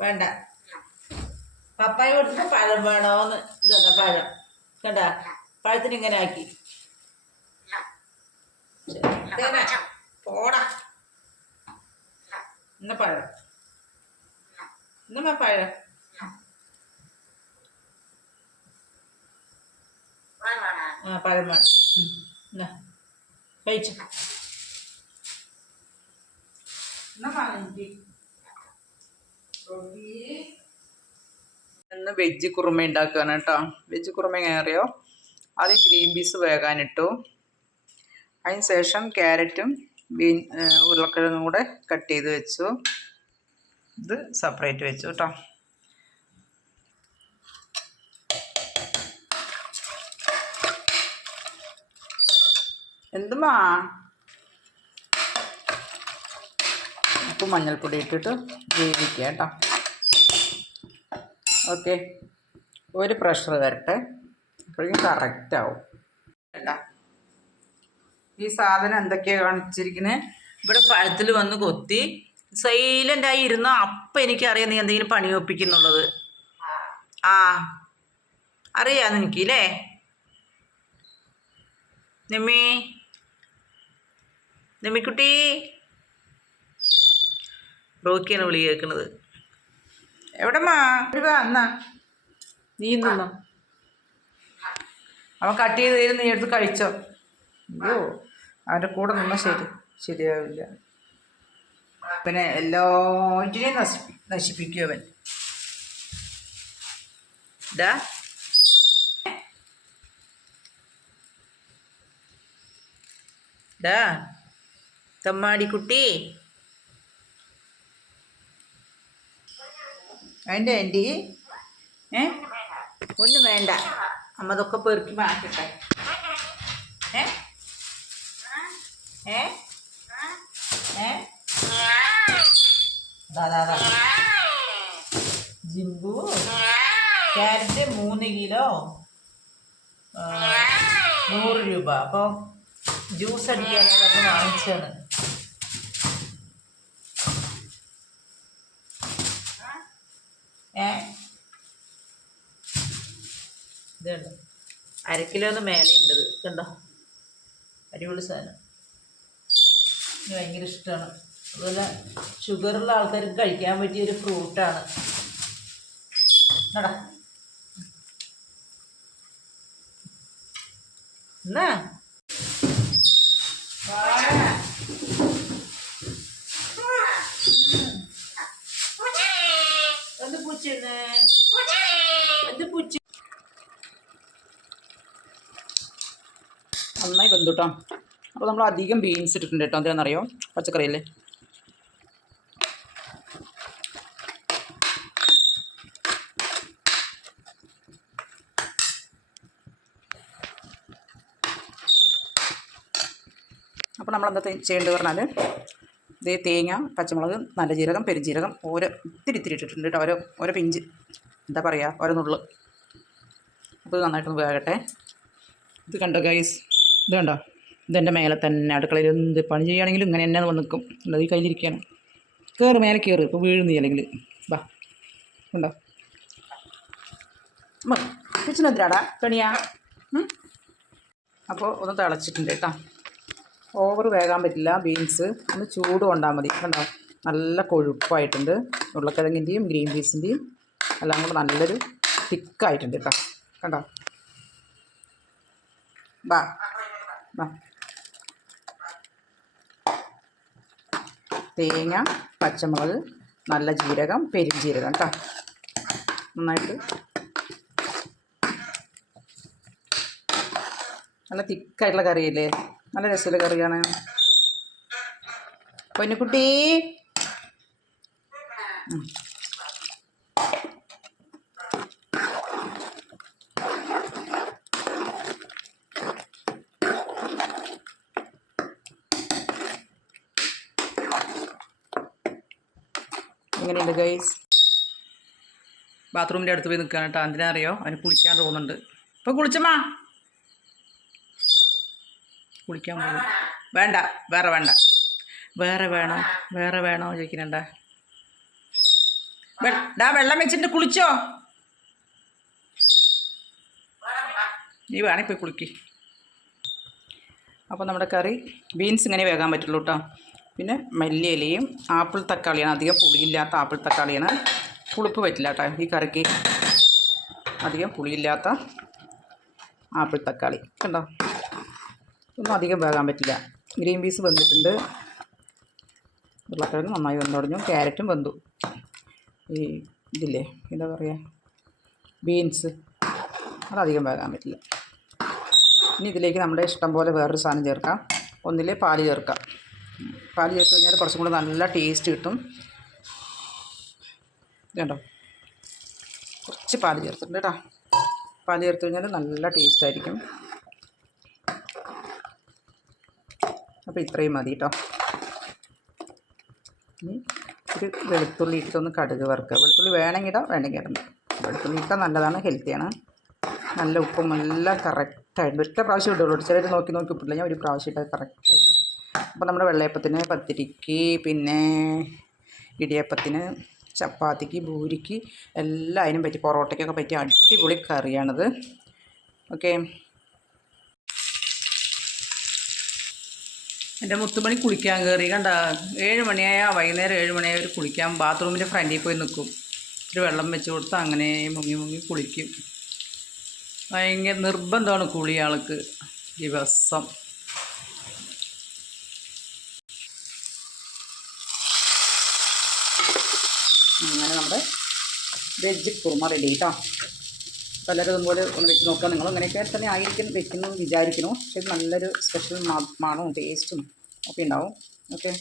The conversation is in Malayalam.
വേണ്ട. പപ്പായ കൊടുത്തിട്ട് പഴം വേണോന്ന് ഇതാ പഴം. കണ്ട? പഴത്തിന് ഇങ്ങനെ ആക്കി. പോടാ. ഇന്ന പഴം. ഇന്നമ്മ പഴം. ആ പഴം വേണം. കഴിച്ചു? വെജ് കുറുമ ഉണ്ടാക്കുകയാണ് കേട്ടോ വെജ് കുറുമ എങ്ങനെ അറിയോ? ആദ്യം ഗ്രീൻ പീസ് വേകാനിട്ടു അതിന് ശേഷം ക്യാരറ്റും ബീൻ ഉരുളക്കിഴങ്ങും കൂടെ കട്ട് ചെയ്ത് വെച്ചു. ഇത് സെപ്പറേറ്റ് വെച്ചു കേട്ടോ എന്തുമാ? ഉപ്പ് മഞ്ഞൾപ്പൊടി ഇട്ടിട്ട് വേവിക്കുക കേട്ടോ. ഓക്കെ ഒരു പ്രഷർ വരട്ടെ. അപ്പോഴേക്കും കറക്റ്റ് ആവും. കേട്ടാ. ഈ സാധനം എന്തൊക്കെയാ കാണിച്ചിരിക്കുന്നത് ഇവിടെ പഴത്തിൽ വന്ന് കൊത്തി സൈലന്റ് ആയി ഇരുന്ന അപ്പം എനിക്കറിയാം നീ എന്തെങ്കിലും പണി ഒപ്പിക്കുന്നുള്ളത്. ആ. അറിയാം എനിക്ക് അല്ലേ നിമ്മി. നിമ്മിക്കുട്ടി. റോക്കിയാണ് വിളി കേൾക്കുന്നത്. എവിടെമ്മാ? എന്നാ നീ നിന്നോ അവൻ കട്ട് ചെയ്ത് തരും നീ എടുത്ത് കഴിച്ചോ. അയ്യോ അവന്റെ കൂടെ നിന്നാൽ ശരി. ശരിയാവില്ല. പിന്നെ എല്ലാറ്റിനെയും നശിപ്പി നശിപ്പിക്കും അവൻ? ഡാ ഡാ തമ്മാടിക്കുട്ടി. അതിന്റെ ആന്റി ഏ? ഒന്നും വേണ്ട. അമ്മ അതൊക്കെ പെറുക്കി മാറ്റട്ടെ. ഏ? ഏ? ഏ? ദാ, ദാ, ദാ. ജിമ്പു ക്യാരറ്റ് മൂന്ന് കിലോ നൂറ് രൂപ. അപ്പോൾ ജ്യൂസ് അടിക്കാനൊക്കെ അപ്പോൾ വാങ്ങിച്ചാണ് ഏ ഇതുണ്ട് അരക്കിലോന്ന് മേലെ ഉണ്ട് കണ്ടോ? അടിപൊളി സാധനം. ഇത് ഭയങ്കര ഇഷ്ടമാണ്. അതുപോലെ ഷുഗറുള്ള ആൾക്കാർക്ക് കഴിക്കാൻ പറ്റിയ ഒരു ഫ്രൂട്ടാണ്. നട എന്നാ. എന്ത് പൂച്ചയാണ്? എന്ത് പൂച്ച? നന്നായി വെന്തു കേട്ടോ അപ്പോൾ നമ്മൾ അധികം ബീൻസ് ഇട്ടിട്ടുണ്ട് കേട്ടോ. എന്തിനാണെന്നറിയോ പച്ചക്കറിയല്ലേ? അപ്പോൾ നമ്മൾ എന്താ ചെയ്യേണ്ടത് പറഞ്ഞാൽ ഇതേ തേങ്ങ പച്ചമുളക് നല്ല ജീരകം പെരുജീരകം ഓരോ ഇത്തിരി ഇത്തിരി ഇട്ടിട്ടുണ്ട് കേട്ടോ. ഓരോ ഓരോ പിഞ്ച്. എന്താ പറയുക? ഓരോ നുള്ളു. അപ്പോൾ ഇത് നന്നായിട്ടൊന്ന് വേകട്ടെ. ഇത് കണ്ടോ ഗൈസ് ഇത് കണ്ടോ ഇതെന്റെ മേലെ തന്നെ അടുക്കളയിൽ എന്ത് പണി ചെയ്യുകയാണെങ്കിലും ഇങ്ങനെ എന്നെ വന്ന് നിൽക്കും. അല്ലാതെ ഈ കയ്യിലിരിക്കുകയാണ്. കയറ് മേലെ കയറ് ഇപ്പോൾ വീഴുന്നു അല്ലെങ്കിൽ. വാ. ഉണ്ടോ? കിച്ചനെന്തിനാടാ പണിയാ? അപ്പോൾ ഒന്ന് തിളച്ചിട്ടുണ്ട് കേട്ടോ. ഓവർ വേകാൻ പറ്റില്ല. ബീൻസ് ഒന്ന് ചൂട് കൊണ്ടാൽ മതി. കണ്ടോ? നല്ല കൊഴുപ്പായിട്ടുണ്ട്. ഉരുളക്കിഴങ്ങിന്റെയും ഗ്രീൻ പീസിന്റെയും എല്ലാം കൂടെ നല്ലൊരു തിക്കായിട്ടുണ്ട് കേട്ടോ. കണ്ടോ? ബാ ബാ തേങ്ങ പച്ചമുളക് നല്ല ജീരകം പെരുംജീരകം കേട്ടോ നന്നായിട്ട്. നല്ല തിക്കായിട്ടുള്ള കറിയല്ലേ? നല്ല രസമുള്ള കറിയാണ്. പൊന്നുകുട്ടി. എങ്ങനെയുണ്ട് ഗൈസ് ബാത്റൂമിന്റെ അടുത്ത് പോയി നിൽക്കുകയാണ് കേട്ടോ അറിയോ? അവന് കുളിക്കാൻ തോന്നുന്നുണ്ട്. ഇപ്പോൾ കുളിച്ചമ്മാ. കുളിക്കാൻ പോകും വേണ്ട. വേറെ വേണ്ട. വേറെ വേണോ? വേറെ വേണോ ചോദിക്കുന്നുണ്ട. ഡാ വെള്ളം വെച്ചിട്ട് കുളിച്ചോ? നീ വേണേ പോയി കുളിക്ക്. അപ്പോൾ നമ്മുടെ കറി ബീൻസ് ഇങ്ങനെ വേകാൻ പറ്റുള്ളൂ കേട്ടോ പിന്നെ മല്ലിയിലയും ആപ്പിൾ തക്കാളിയാണ്. അധികം പുളിയില്ലാത്ത ആപ്പിൾ തക്കാളിയാണ്. പുളിപ്പ് പറ്റില്ല കേട്ടോ ഈ കറിക്ക്. അധികം പുളിയില്ലാത്ത ആപ്പിൾ തക്കാളി. കണ്ടോ? ഒന്നും അധികം വേകാൻ പറ്റില്ല. ഗ്രീൻ പീസ് വെന്തിട്ടുണ്ട്. ഉരുളക്കിഴങ്ങ് നന്നായി വെന്ത് തുടങ്ങി. ക്യാരറ്റും വെന്തു. ഈ ഇതില്ലേ? എന്താ പറയുക ബീൻസ്. അതധികം വേകാൻ പറ്റില്ല. ഇനി ഇതിലേക്ക് നമ്മുടെ ഇഷ്ടം പോലെ വേറൊരു സാധനം ചേർക്കാം. ഒന്നിലെ പാൽ ചേർക്കാം. പാൽ ചേർത്ത് കഴിഞ്ഞാൽ കുറച്ചും കൂടി നല്ല ടേസ്റ്റ് കിട്ടും. കണ്ടോ കുറച്ച് പാൽ ചേർത്തിട്ടുണ്ട് കേട്ടോ. പാൽ ചേർത്ത് കഴിഞ്ഞാൽ നല്ല ടേസ്റ്റ് ആയിരിക്കും. അപ്പോൾ ഇത്രയും മതി കേട്ടോ. ഇനി ഒരു വെളുത്തുള്ളി ഇട്ടൊന്ന് കടുക് വറുക്കുക. വെളുത്തുള്ളി വേണമെങ്കിൽ ഇടാം വേണമെങ്കിൽ ഇടണ്ട. വെളുത്തുള്ളി ഇട്ടാൽ നല്ലതാണ് ഹെൽത്തിയാണ് നല്ല ഉപ്പും എല്ലാം കറക്റ്റായിട്ട് ഒറ്റ പ്രാവശ്യം ഇടുള്ളൂ ചിലർ നോക്കി നോക്കി ഉപ്പിട്ടില്ല. ഞാൻ ഒരു പ്രാവശ്യം ഇട്ടാൽ കറക്റ്റായിരിക്കും അപ്പോൾ നമ്മുടെ വെള്ളയപ്പത്തിന് പത്തിരിക്ക് പിന്നെ ഇടിയപ്പത്തിന് ചപ്പാത്തിക്ക് ഭൂരിക്ക് എല്ലാം അതിനും പറ്റി പൊറോട്ടയ്ക്കൊക്കെ പറ്റിയ അടിപൊളി കറിയാണത്. ഓക്കെ. എന്റെ മുത്തുമണി കുളിക്കാൻ കയറി. കണ്ട ഏഴ് മണിയായ വൈകുന്നേരം ഏഴ് മണിയായ ഒരു കുളിക്കാൻ ബാത്റൂമിന്റെ ഫ്രണ്ടിൽ പോയി നിൽക്കും. ഇത്തിരി വെള്ളം വെച്ച് കൊടുത്ത് അങ്ങനെ മുങ്ങി മുങ്ങി കുളിക്കും. ഭയങ്കര നിർബന്ധമാണ് കുളി ആൾക്ക് ദിവസം അങ്ങനെ നമ്മുടെ വെജ് കുറുമ റെഡി കേട്ടോ അപ്പോൾ എല്ലാവരും ഇതുപോലെ ഒന്ന് വെച്ച് നോക്കുക. നിങ്ങൾ അങ്ങനെയൊക്കെ തന്നെ ആയിരിക്കും വെക്കുന്നു വിചാരിക്കുന്നു. പക്ഷേ നല്ലൊരു സ്പെഷ്യൽ മണവും ടേസ്റ്റും ഒക്കെ ഉണ്ടാവും. ഓക്കെ